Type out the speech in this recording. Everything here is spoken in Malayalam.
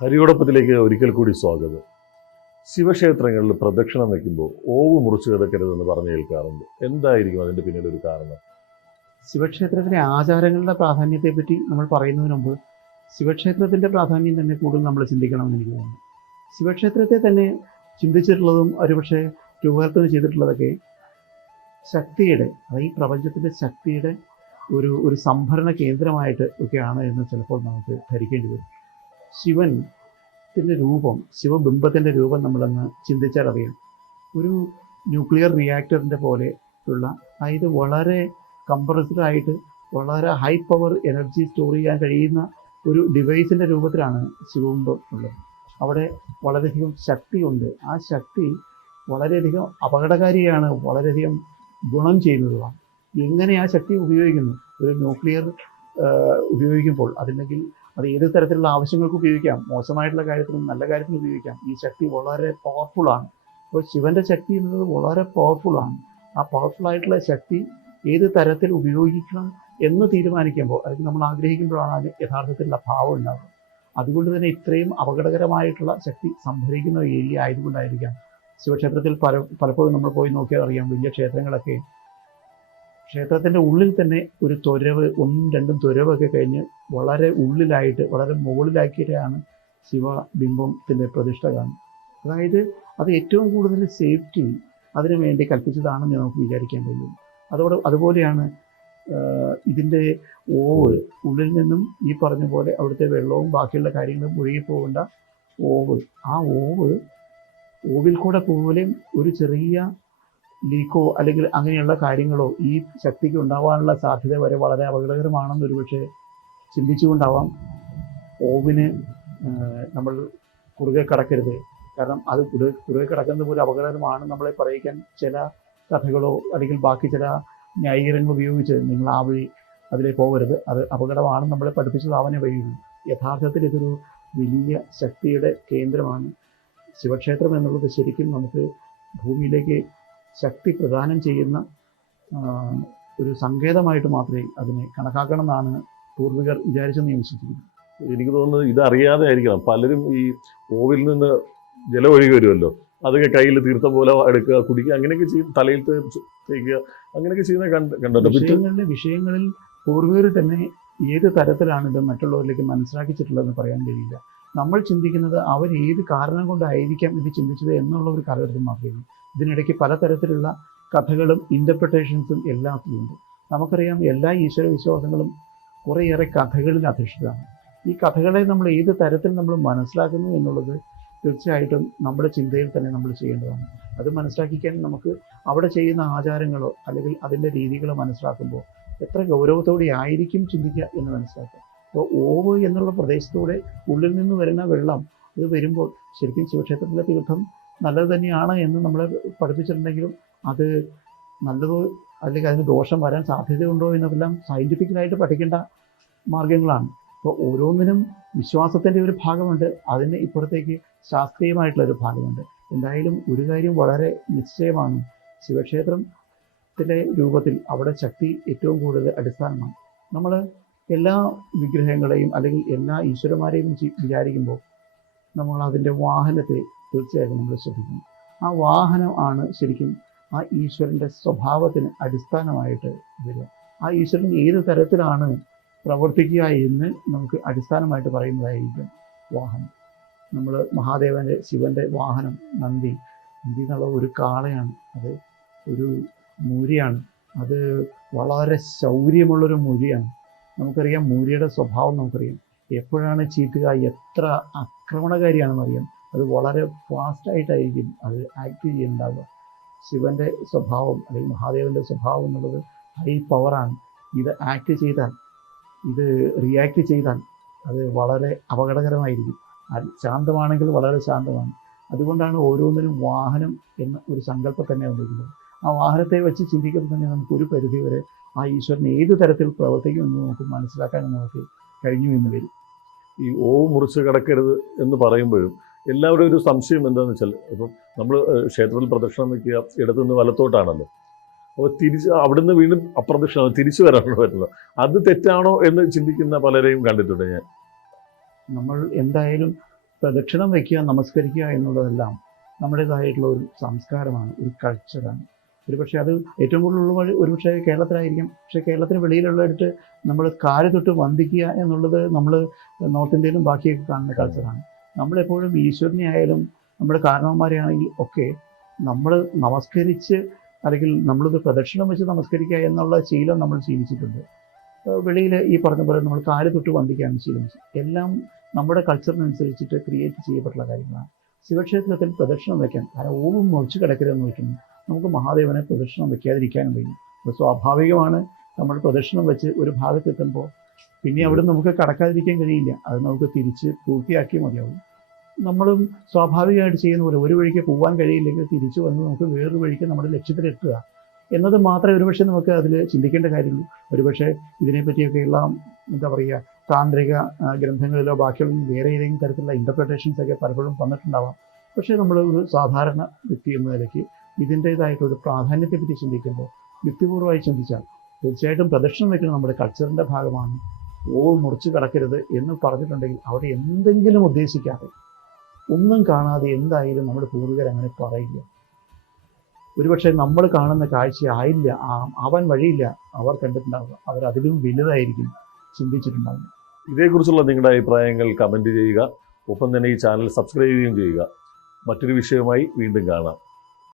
ഹരിയോടൊപ്പത്തിലേക്ക് ഒരിക്കൽ കൂടി സ്വാഗതം. ശിവക്ഷേത്രങ്ങളിൽ പ്രദക്ഷിണം വയ്ക്കുമ്പോൾ ഓവ് മുറിച്ച് കിടക്കരുതെന്ന് പറഞ്ഞു കേൾക്കാറുണ്ട് എന്തായിരിക്കും അതിന്റെ പിന്നിൽ ഒരു കാരണം? ശിവക്ഷേത്രത്തിലെ ആചാരങ്ങളുടെ പ്രാധാന്യത്തെപ്പറ്റി നമ്മൾ പറയുന്നതിന് മുമ്പ് ശിവക്ഷേത്രത്തിന്റെ പ്രാധാന്യം തന്നെ കൂടുതൽ നമ്മൾ ചിന്തിക്കണമെന്ന് എനിക്ക് തോന്നുന്നു. ശിവക്ഷേത്രത്തെ തന്നെ ചിന്തിച്ചിട്ടുള്ളതും ഒരുപക്ഷെ രൂപകൽപ്പന ചെയ്തിട്ടുള്ളതൊക്കെ ശക്തിയുടെ അതായത് ഈ പ്രപഞ്ചത്തിന്റെ ശക്തിയുടെ ഒരു ഒരു സംഭരണ കേന്ദ്രമായിട്ട് ഒക്കെയാണ് എന്ന് ചിലപ്പോൾ നമുക്ക് ധരിക്കേണ്ടി വരും. ശിവന്റെ രൂപം ശിവബിംബത്തിന്റെ രൂപം നമ്മളൊന്ന് ചിന്തിച്ചാൽ അറിയാം. ഒരു ന്യൂക്ലിയർ റിയാക്ടറിന്റെ പോലെ ഉള്ള അതായത് വളരെ കംപ്രസ്ഡ് ആയിട്ട് വളരെ ഹൈ പവർ എനർജി സ്റ്റോർ ചെയ്യാൻ കഴിയുന്ന ഒരു ഡിവൈസിന്റെ രൂപത്തിലാണ് ശിവബിംബം ഉള്ളത്. അവിടെ വളരെയധികം ശക്തിയുണ്ട്. ആ ശക്തി വളരെയധികം അപകടകാരിയാണ് വളരെയധികം ഗുണം ചെയ്യുന്നതുമാണ്. എങ്ങനെ ആ ശക്തി ഉപയോഗിക്കുന്നു? ഒരു ന്യൂക്ലിയർ ഉപയോഗിക്കുമ്പോൾ അതില്ലെങ്കിൽ അത് ഏത് തരത്തിലുള്ള ആവശ്യങ്ങൾക്ക് ഉപയോഗിക്കാം? മോശമായിട്ടുള്ള കാര്യത്തിനും നല്ല കാര്യത്തിനും ഉപയോഗിക്കാം. ഈ ശക്തി വളരെ പവർഫുള്ളാണ് അപ്പോൾ ശിവന്റെ ശക്തി എന്നത് വളരെ പവർഫുള്ളാണ് ആ പവർഫുൾ ആയിട്ടുള്ള ശക്തി ഏത് തരത്തിൽ ഉപയോഗിക്കണം എന്ന് തീരുമാനിക്കുമ്പോൾ അല്ലെങ്കിൽ നമ്മൾ ആഗ്രഹിക്കുമ്പോഴാണ് അതിന് യഥാർത്ഥത്തിലുള്ള ഭാവം ഉണ്ടാകുന്നത് അതുകൊണ്ട് തന്നെ ഇത്രയും അപകടകരമായിട്ടുള്ള ശക്തി സംഭരിക്കുന്ന ഏരിയ ആയതുകൊണ്ടായിരിക്കാം. ശിവക്ഷേത്രത്തിൽ പല പലപ്പോഴും നമ്മൾ പോയി നോക്കിയാൽ അറിയാം വലിയ ക്ഷേത്രങ്ങളൊക്കെ ക്ഷേത്രത്തിന്റെ ഉള്ളിൽ തന്നെ ഒരു തുരവ് ഒന്നും രണ്ടും തുരവൊക്കെ കഴിഞ്ഞ് വളരെ ഉള്ളിലായിട്ട് വളരെ മുകളിലാക്കിയിട്ടാണ് ശിവബിംബത്തിന്റെ പ്രതിഷ്ഠ കാണുന്നത്. അതായത് അത് ഏറ്റവും കൂടുതൽ സേഫ്റ്റി അതിനു വേണ്ടി കൽപ്പിച്ചതാണെന്ന് നമുക്ക് വിചാരിക്കാൻ കഴിയും. അതോടെ അതുപോലെയാണ് ഇതിന്റെ ഓവ് ഉള്ളിൽ നിന്നും ഈ പറഞ്ഞ പോലെ അവിടുത്തെ വെള്ളവും ബാക്കിയുള്ള കാര്യങ്ങളും ഒഴുകി പോകേണ്ട ഓവ്. ആ ഓവ് ഓവിൽ കൂടെ പോലും ഒരു ചെറിയ ലീക്കോ അല്ലെങ്കിൽ അങ്ങനെയുള്ള കാര്യങ്ങളോ ഈ ശക്തിക്ക് ഉണ്ടാവാനുള്ള സാധ്യത വരെ വളരെ അപകടകരമാണെന്ന് ഒരുപക്ഷെ ചിന്തിച്ചുകൊണ്ടാവാം. ഓവിന് നമ്മൾ കുറുകെ കടക്കരുത്. കാരണം അത് കുറുകെ കിടക്കുന്നത് പോലെ അപകടകരമാണ് നമ്മളെ പറയിക്കാൻ ചില കഥകളോ അല്ലെങ്കിൽ ബാക്കി ചില ന്യായീകരണങ്ങൾ ഉപയോഗിച്ച് നിങ്ങൾ ആ വഴി അതിലേക്ക് പോകരുത്. അത് അപകടമാണ് നമ്മളെ പഠിപ്പിച്ചത് അവനെ വഴിയുള്ളൂ. യഥാർത്ഥത്തിൽ ഇതൊരു വലിയ ശക്തിയുടെ കേന്ദ്രമാണ്. ശിവക്ഷേത്രം എന്നുള്ളത് ശരിക്കും നമുക്ക് ഭൂമിയിലേക്ക് ശക്തി പ്രദാനം ചെയ്യുന്ന ഒരു സങ്കേതമായിട്ട് മാത്രമേ അതിനെ കണക്കാക്കണം എന്നാണ് പൂർവികർ വിചാരിച്ചെന്ന് ഞാൻ വിശ്വസിക്കുന്നു. എനിക്ക് തോന്നുന്നത് ഇതറിയാതെ ആയിരിക്കണം. പലരും ഈ ഓവിൽ നിന്ന് ജലം ഒഴുകി വരുമല്ലോ. അതൊക്കെ കയ്യിൽ തീർത്ഥം പോലെ എടുക്കുക കുടിക്കുക അങ്ങനെയൊക്കെ ചെയ്യും തലയിൽ തേക്കുക അങ്ങനെയൊക്കെ ചെയ്യുന്ന കണ്ട് കണ്ടല്ലോ. വിഷയങ്ങളുടെ വിഷയങ്ങളിൽ പൂർവികർ തന്നെ ഏത് തരത്തിലാണ് ഇത് മറ്റുള്ളവരിലേക്ക് മനസ്സിലാക്കിച്ചിട്ടുള്ളതെന്ന് പറയാൻ കഴിയില്ല. നമ്മൾ ചിന്തിക്കുന്നത് അവർ ഏത് കാരണം കൊണ്ടായിരിക്കാം ഇത് ചിന്തിച്ചത് എന്നുള്ള ഒരു കാലഘട്ടത്തിൽ മാത്രമേ ഉള്ളൂ. ഇതിനിടയ്ക്ക് പലതരത്തിലുള്ള കഥകളും ഇന്റർപ്രിട്ടേഷൻസും എല്ലാത്തിലുണ്ട് നമുക്കറിയാം എല്ലാ ഈശ്വര വിശ്വാസങ്ങളും കുറേയേറെ കഥകളിൽ അധിഷ്ഠിതമാണ്. ഈ കഥകളെ നമ്മൾ ഏത് തരത്തിൽ നമ്മൾ മനസ്സിലാക്കുന്നു എന്നുള്ളത് തീർച്ചയായിട്ടും നമ്മുടെ ചിന്തയിൽ തന്നെ നമ്മൾ ചെയ്യേണ്ടതാണ്. അത് മനസ്സിലാക്കിക്കാൻ നമുക്ക് അവിടെ ചെയ്യുന്ന ആചാരങ്ങളോ അല്ലെങ്കിൽ അതിന്റെ രീതികളോ മനസ്സിലാക്കുമ്പോൾ എത്ര ഗൗരവത്തോടെ ആയിരിക്കും ചിന്തിക്കുക എന്ന് മനസ്സിലാക്കുക. അപ്പോൾ ഓവ് എന്നുള്ള പ്രദേശത്തൂടെ ഉള്ളിൽ നിന്ന് വരുന്ന വെള്ളം ഇത് വരുമ്പോൾ ശരിക്കും ശിവക്ഷേത്രത്തിലെ തീർത്ഥം നല്ലത് തന്നെയാണ് എന്ന് നമ്മളെ പഠിപ്പിച്ചിട്ടുണ്ടെങ്കിലും അത് നല്ലതോ അല്ലെങ്കിൽ അതിന് ദോഷം വരാൻ സാധ്യതയുണ്ടോ എന്നതെല്ലാം സയന്റിഫിക്കലായിട്ട് പഠിക്കേണ്ട മാർഗങ്ങളാണ് അപ്പോൾ ഓരോന്നിനും വിശ്വാസത്തിന്റെ ഒരു ഭാഗമുണ്ട് അതിന് ഇപ്പുറത്തേക്ക് ശാസ്ത്രീയമായിട്ടുള്ള ഒരു ഭാഗമുണ്ട്. എന്തായാലും ഒരു കാര്യം വളരെ നിശ്ചയമാണ്. ശിവക്ഷേത്രത്തിലെ രൂപത്തിൽ അവിടെ ശക്തി ഏറ്റവും കൂടുതൽ അടിസ്ഥാനമാണ്. നമ്മൾ എല്ലാ വിഗ്രഹങ്ങളെയും അല്ലെങ്കിൽ എല്ലാ ഈശ്വരന്മാരെയും വിചാരിക്കുമ്പോൾ നമ്മൾ അതിന്റെ വാഹനത്തെ തീർച്ചയായിട്ടും നമ്മൾ ശ്രദ്ധിക്കണം. ആ വാഹനം ആണ് ശരിക്കും ആ ഈശ്വരന്റെ സ്വഭാവത്തിന് അടിസ്ഥാനമായിട്ട് വരിക. ആ ഈശ്വരൻ ഏത് തരത്തിലാണ് പ്രവർത്തിക്കുക എന്ന് നമുക്ക് അടിസ്ഥാനമായിട്ട് പറയുന്നതായിരിക്കും വാഹനം. നമ്മൾ മഹാദേവന്റെ ശിവന്റെ വാഹനം നന്ദി. നന്ദി എന്നുള്ള ഒരു കാളയാണ്. അത് ഒരു മൂരിയാണ്. അത് വളരെ ശൗര്യമുള്ളൊരു മൂരിയാണ്. നമുക്കറിയാം മൂരിയുടെ സ്വഭാവം നമുക്കറിയാം. എപ്പോഴാണ് ചീറ്റുക എത്ര ആക്രമണകാരിയാണെന്ന് അറിയാം അത് വളരെ ഫാസ്റ്റായിട്ടായിരിക്കും അത് ആക്ട് ചെയ്യുന്നുണ്ടാവുക ശിവന്റെ സ്വഭാവം അല്ലെങ്കിൽ മഹാദേവന്റെ സ്വഭാവം എന്നുള്ളത് ഹൈ പവറാണ് ഇത് ആക്ട് ചെയ്താൽ ഇത് റിയാക്ട് ചെയ്താൽ അത് വളരെ അപകടകരമായിരിക്കും. ശാന്തമാണെങ്കിൽ വളരെ ശാന്തമാണ്. അതുകൊണ്ടാണ് ഓരോന്നിനും വാഹനം എന്ന ഒരു സങ്കല്പം തന്നെ വന്നിരിക്കുന്നത്. ആ വാഹനത്തെ വെച്ച് ചിന്തിക്കുമ്പോൾ തന്നെ നമുക്ക് ഒരു പരിധി വരെ ആ ഈശ്വരൻ ഏത് തരത്തിൽ പ്രവർത്തിക്കുമെന്ന് നമുക്ക് മനസ്സിലാക്കാൻ നമുക്ക് കഴിഞ്ഞു എന്ന് വരും. ഈ ഓ മുറിച്ച് കിടക്കരുത് എന്ന് പറയുമ്പോഴും എല്ലാവരും ഒരു സംശയം എന്താണെന്ന് വെച്ചാൽ ഇപ്പം നമ്മൾ ക്ഷേത്രത്തിൽ പ്രദക്ഷിണം വയ്ക്കുക ഇടത്തുനിന്ന് വലത്തോട്ടാണല്ലോ. അപ്പോൾ തിരിച്ച് അവിടുന്ന് വീണ്ടും അപ്രദക്ഷിണം തിരിച്ചു വരാനുള്ള പറ്റുന്നത് അത് തെറ്റാണോ എന്ന് ചിന്തിക്കുന്ന പലരെയും കണ്ടിട്ടുണ്ട് ഞാൻ. നമ്മൾ എന്തായാലും പ്രദക്ഷിണം വയ്ക്കുക നമസ്കരിക്കുക എന്നുള്ളതെല്ലാം നമ്മുടേതായിട്ടുള്ള ഒരു സംസ്കാരമാണ് ഒരു കൾച്ചറാണ് ഒരുപക്ഷെ അത് ഏറ്റവും കൂടുതലുള്ള ഒരുപക്ഷെ കേരളത്തിലായിരിക്കും. പക്ഷേ കേരളത്തിന് വെളിയിലുള്ളടുത്ത് നമ്മൾ കാൽ തൊട്ട് വന്ദിക്കുക എന്നുള്ളത് നമ്മൾ നോർത്ത് ഇന്ത്യയിലും ബാക്കിയൊക്കെ കാണുന്ന കൾച്ചറാണ് നമ്മളെപ്പോഴും ഈശ്വരനെ ആയാലും നമ്മുടെ കാരണവന്മാരെ ആണെങ്കിൽ ഒക്കെ നമ്മൾ നമസ്കരിച്ച് അല്ലെങ്കിൽ നമ്മളിത് പ്രദക്ഷിണം വെച്ച് നമസ്കരിക്കുക എന്നുള്ള ശീലം നമ്മൾ ശീലിച്ചിട്ടുണ്ട്. വെളിയിൽ ഈ പറഞ്ഞ പോലെ നമ്മൾ കാൽ തൊട്ട് വന്ദിക്കാൻ ശീലം എല്ലാം നമ്മുടെ കൾച്ചറിനനുസരിച്ചിട്ട് ക്രിയേറ്റ് ചെയ്യപ്പെട്ടുള്ള കാര്യങ്ങളാണ്. ശിവക്ഷേത്രത്തിൽ പ്രദക്ഷിണം വയ്ക്കാൻ കാരണം ഓവും മുറിച്ച് കിടക്കരുതെന്ന് വയ്ക്കുന്നു നമുക്ക് മഹാദേവനെ പ്രദക്ഷിണം വയ്ക്കാതിരിക്കാനും കഴിയും. സ്വാഭാവികമാണ്. നമ്മൾ പ്രദക്ഷിണം വെച്ച് ഒരു ഭാഗത്തെത്തുമ്പോൾ പിന്നെ അവിടെ നമുക്ക് കടക്കാതിരിക്കാൻ കഴിയില്ല. അത് നമുക്ക് തിരിച്ച് പൂർത്തിയാക്കി മതിയാവും. നമ്മളും സ്വാഭാവികമായിട്ട് ചെയ്യുന്ന പോലെ ഒരു വഴിക്ക് പോകാൻ കഴിയില്ലെങ്കിൽ തിരിച്ചു വന്ന് നമുക്ക് വേറൊരു വഴിക്ക് നമ്മുടെ ലക്ഷ്യത്തിലെത്തുക എന്നത് മാത്രമേ ഒരുപക്ഷെ നമുക്ക് അതിൽ ചിന്തിക്കേണ്ട കാര്യമുള്ളൂ. ഒരുപക്ഷെ ഇതിനെപ്പറ്റിയൊക്കെയുള്ള എന്താ പറയുക താന്ത്രിക ഗ്രന്ഥങ്ങളിലോ ബാക്കിയുള്ള വേറെ ഏതെങ്കിലും തരത്തിലുള്ള ഇന്റർപ്രിട്ടേഷൻസ് ഒക്കെ പലപ്പോഴും വന്നിട്ടുണ്ടാവാം. പക്ഷേ നമ്മൾ ഒരു സാധാരണ വ്യക്തി എന്ന നിലയ്ക്ക് ഇതിന്റേതായിട്ടൊരു പ്രാധാന്യത്തെപ്പറ്റി ചിന്തിക്കുമ്പോൾ യുക്തിപൂർവമായി ചിന്തിച്ചാൽ തീർച്ചയായിട്ടും പ്രദക്ഷിണം വയ്ക്കുന്നത് നമ്മുടെ കൾച്ചറിന്റെ ഭാഗമാണ്. ഓ മുറിച്ച് കടക്കരുത് എന്ന് പറഞ്ഞിട്ടുണ്ടെങ്കിൽ അവിടെ എന്തെങ്കിലും ഉദ്ദേശിക്കാതെ ഒന്നും കാണാതെ എന്തായാലും നമ്മുടെ പൂർവികർ അങ്ങനെ പറയില്ല. ഒരുപക്ഷെ നമ്മൾ കാണുന്ന കാഴ്ച ആയില്ല അവൻ വഴിയില്ല അവർ കണ്ടിട്ടുണ്ടാവുക. അവർ അതിലും വലുതായിരിക്കും ചിന്തിച്ചിട്ടുണ്ടാവുക. ഇതേക്കുറിച്ചുള്ള നിങ്ങളുടെ അഭിപ്രായങ്ങൾ കമന്റ് ചെയ്യുക. ഒപ്പം തന്നെ ഈ ചാനൽ സബ്സ്ക്രൈബ് ചെയ്യുകയും ചെയ്യുക. മറ്റൊരു വിഷയവുമായി വീണ്ടും കാണാം.